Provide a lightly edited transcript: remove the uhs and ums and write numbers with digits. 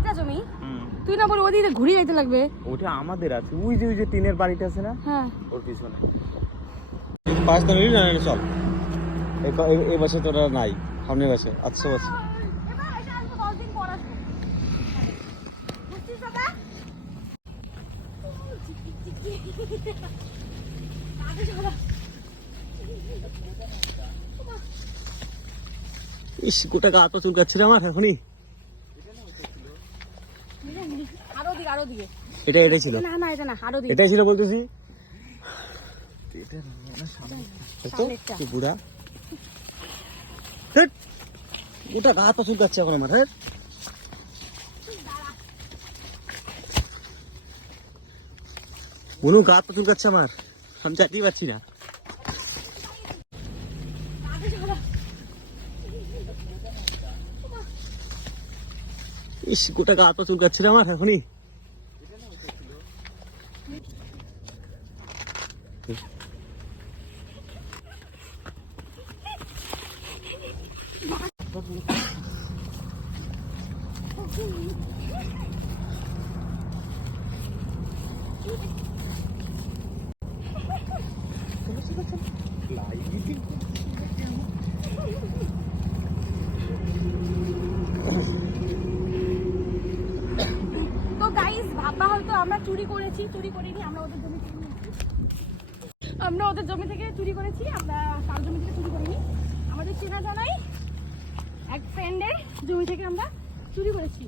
এটা জমি তুই না বল ওদিকে ঘুরে যাইতে লাগবে। ওটা আমাদের আছে, ওই যে টিনের বাড়িটা আছে না, হ্যাঁ ওর পিছনে। পাঁচ তো নিবি না চল, এই বছর তোরা নাই, সামনের বছর আচ্ছা বছর। ইস গোটা গা তো চুলকাচ্ছে রে আমার এখনই। এটাই ছিল, না না এটা না, আরো দিকে। এটাই ছিল বলতেছি। বুড়া গোটা গা তো চুলকাচ্ছে এখন আমার। হ্যাঁ মনু গা তো চুলকাচ্ছে আমার, আমি চাইতেই পারছি না। ইস গোটা গা তো চুলকাচ্ছে রে আমার এখনই। তো গাইস ভাববা হয়তো আমরা চুরি করেছি, চুরি করিনি, আমরা ওদের জমি থেকে চুরি করেছি। আমরা কার জমি থেকে চুরি করিনি, আমাদের চেনা জানাই এক ফ্রেন্ডের জমি থেকে আমরা চুরি করেছি।